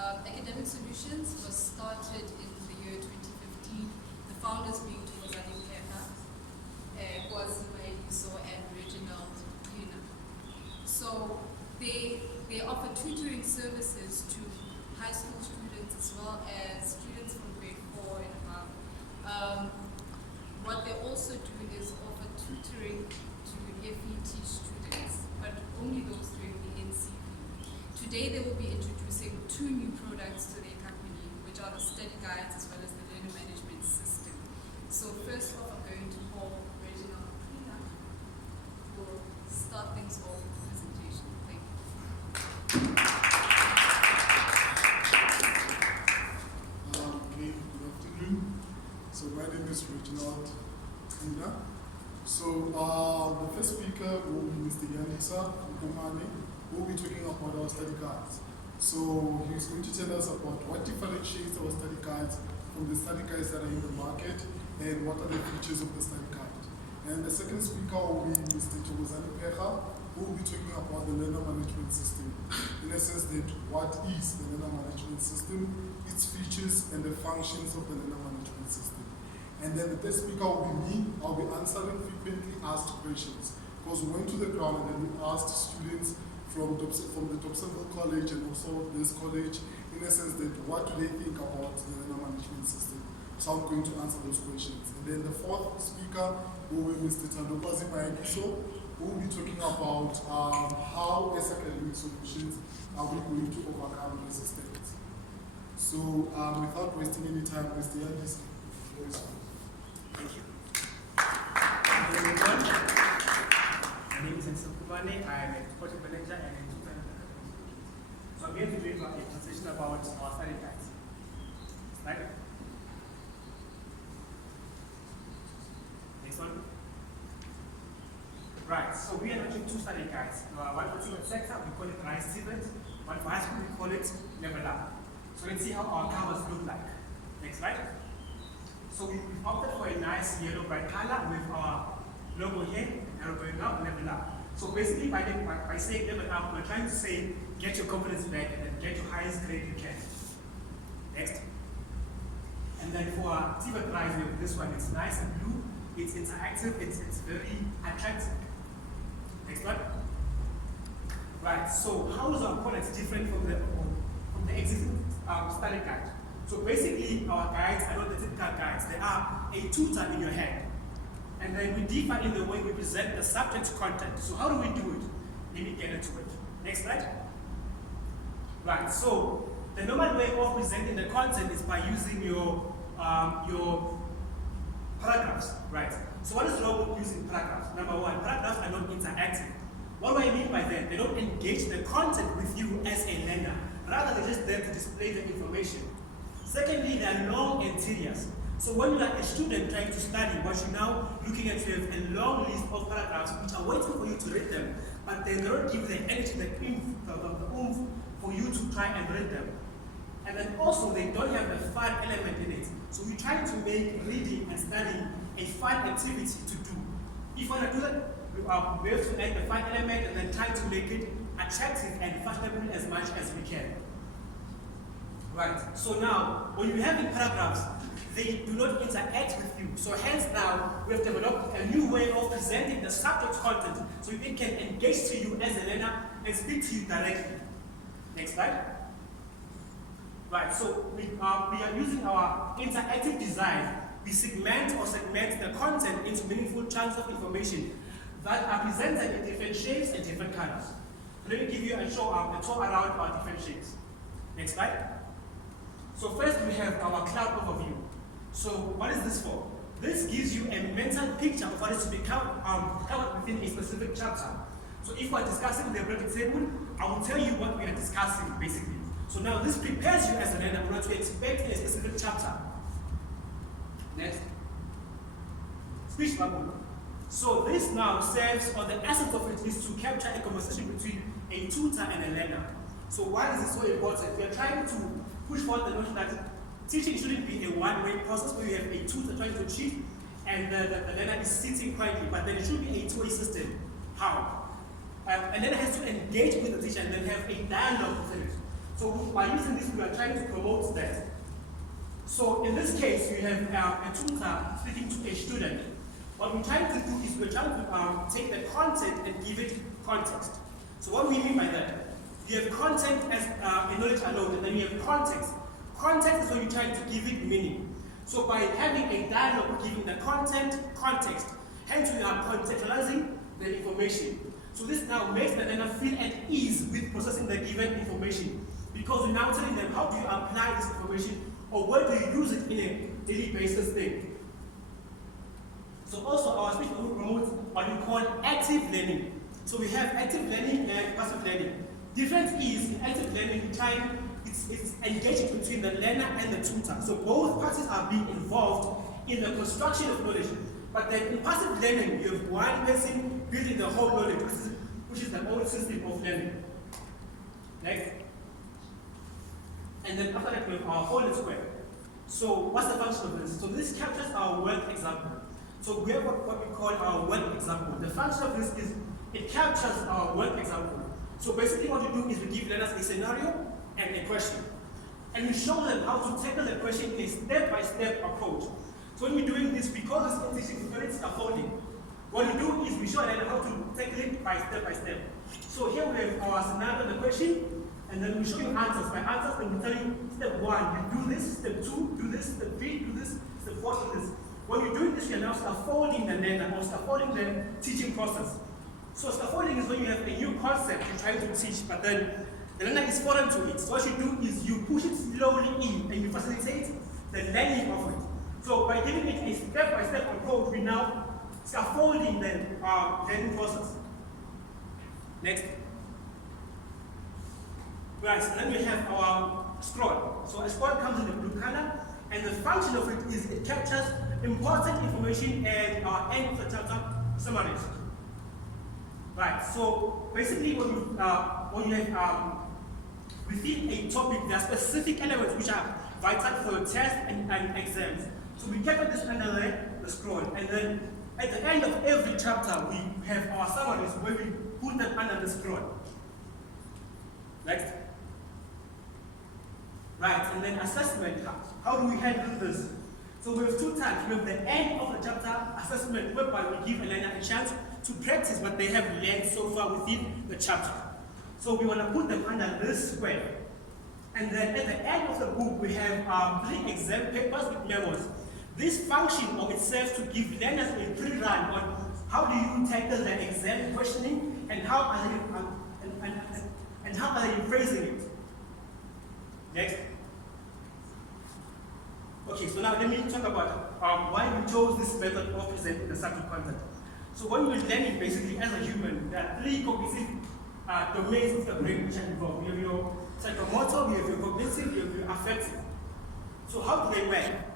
Academic Solutions was started in the year 2015. The founders being Thokozani Mkeka, was MyAS and Reginald Luna. So they offer tutoring services to high school students as well as students from grade 4 and above. What they also do is offer tutoring to FET students, but only those doing the NCV. Today they will be introducing 2 new products to their company, which are the study guides as well as the learner management system. So first off, I'm going to call Reginald Luna, who will start things off with the presentation. Thank you. Okay, good afternoon. So my name is Reginald Luna. So the first speaker will be Mr. Yandisa Mkumane, who will be talking about our study guides. So he's going to tell us about what differentiates our study guides from the study guides that are in the market and what are the features of the study guide. And the second speaker will be Mr. Thokozani Mkeka, who will be talking about the learner management system. In essence, that what is the learner management system, its features and the functions of the learner management system. And then the third speaker will be me. I'll be answering frequently asked questions. Because we went to the ground and then we asked students from the Topsonville College and also this college, in essence, that what do they think about the learner management system. So I'm going to answer those questions. And then the fourth speaker will be Mr. Thandokazi Mayakiso, who will be talking about how as academic solutions are we going to overcome resistance. So without wasting any time, Mr. Yandis, thank you. Hello everyone. My name is Yandis Mkumane. I am a project manager and a tutor in the academic solutions. So I'm here to give a presentation about our study guides. Slide. Next one. Right, so we are launching 2 study guides. One for student sector, we call it Rise Student. One for high school, we call it Level Up. So let's see how our covers look like. Next slide. So we've opted for a nice yellow bright color with our logo here, arrow going up, level up. So basically by saying level up, we're trying to say get your confidence back and then get your highest grade you can. Next. And then for our Tibet Rise, we have this one. It's nice and blue, it's interactive, it's very attractive. Next one. Right, so how is our product different from the existing study guide? So basically, our guides are not the typical guides. They are a tutor in your hand. And then we differ in the way we present the subject content. So how do we do it? Let me get into it. Next slide. Right, so the normal way of presenting the content is by using your paragraphs, right? So what is wrong with using paragraphs? Number 1, paragraphs are not interactive. What do I mean by that? They don't engage the content with you as a learner. Rather, they're just there to display the information. Secondly, they are long and tedious. So when you are a student trying to study, what you're now looking at, you have a long list of paragraphs which are waiting for you to read them, but they don't give the energy, the oomph for you to try and read them. And then also, they don't have a fun element in it. So we're trying to make reading and studying a fun activity to do. If you want to do that, we have to add the fun element and then try to make it attractive and fashionable as much as we can. Right, so now, when you have in paragraphs, they do not interact with you. So hence now, we have developed a new way of presenting the subject content so it can engage to you as a learner and speak to you directly. Next slide. Right, so we are using our interactive design. We segment the content into meaningful chunks of information that are presented in different shapes and different colors. So let me give you a tour around our different shapes. Next slide. So first we have our cloud overview. So what is this for? This gives you a mental picture of what is to be covered within a specific chapter. So if we're discussing the breaking table, I will tell you what we are discussing basically. So now this prepares you as a learner on what to expect in a specific chapter. Next. Speech bubble. So this now serves, or the essence of it is to capture a conversation between a tutor and a learner. So why is this so important? We are trying to push forward the notion that teaching shouldn't be a one-way process where you have a tutor trying to teach and the learner is sitting quietly, but then it should be a two-way system. How? And then it has to engage with the teacher and then have a dialogue with it. So by using this, we are trying to promote that. So in this case, you have a tutor speaking to a student. What we're trying to do is we're trying to take the content and give it context. So what do we mean by that? You have content as a knowledge alone, and then you have context. Context is when you're trying to give it meaning. So by having a dialogue, giving the content context, hence we are contextualizing the information. So this now makes the learner feel at ease with processing the given information, because we're now telling them how do you apply this information, or where do you use it in a daily basis thing. So also our speech will promote what we call active learning. So we have active learning and passive learning. Difference is in active learning, it's engaging between the learner and the tutor. So both parties are being involved in the construction of knowledge. But then in passive learning, you have one person building the whole knowledge, which is the old system of learning. Next. And then after that, we have our whole square. So what's the function of this? So this captures our work example. So we have what we call our work example. The function of this is it captures our work example. So basically what we do is we give learners a scenario and a question. And we show them how to tackle the question in a step-by-step approach. So when we're doing this, because this teaching is scaffolding, what we do is we show them how to tackle it by step. So here we have our scenario and the question, and then we show you answers. By answers, then we tell you step 1, you do this, step 2, do this, step 3, do this, step 4, do this. When you're doing this, you're now scaffolding the learner or scaffolding the teaching process. So scaffolding is when you have a new concept you're trying to teach, but then the learner is foreign to it. So what you do is you push it slowly in and you facilitate the learning of it. So by giving it a step-by-step approach, we now scaffolding the learning process. Next. Right, so then we have our scroll. So a scroll comes in the blue color, and the function of it is it captures important information and our end of the chapter summaries. Right, so basically when you have within a topic, there are specific elements which are vital for tests and exams. So we capture this under the scroll, and then at the end of every chapter, we have our summaries where we put them under the scroll. Next. Right, and then assessment. How do we handle this? So we have two types. We have the end of the chapter assessment, whereby we give a learner a chance to practice what they have learned so far within the chapter. So we want to put them under this square. And then at the end of the book, we have 3 exam papers with memos. This function of itself to give learners a pre-run on how do you tackle the exam questioning and how are they phrasing it. Next. Okay, so now let me talk about why we chose this method of presenting the subject content. So when we're learning, basically, as a human, there are 3 cognitive domains of the brain which are involved. You have your psychomotor, you have your cognitive, you have your affective. So how do they work?